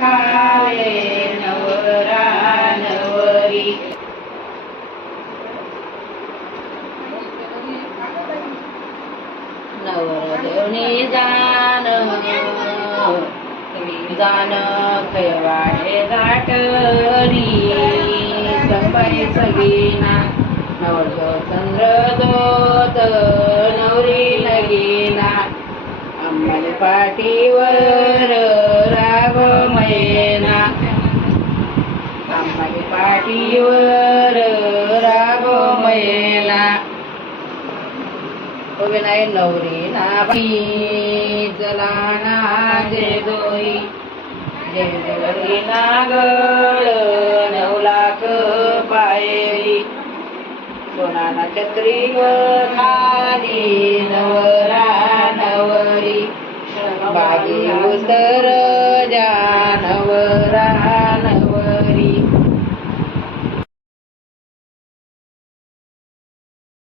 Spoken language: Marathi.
काले नवरा नवरी नवरदेवने जा जान जान खैवाडे गाठरी समय सगीना नवरतो चंद्र दोत नवरी लगीना अंबल पाठीवर राग मैना अंबल पाठीवर राग मैना विनाय नाही नवरी नाबी जलाना जे दोई जे दोरी नागळ नऊ लाख पायरी. सोनाना छत्रीवर खाली नवरा नवरी. बागी उतर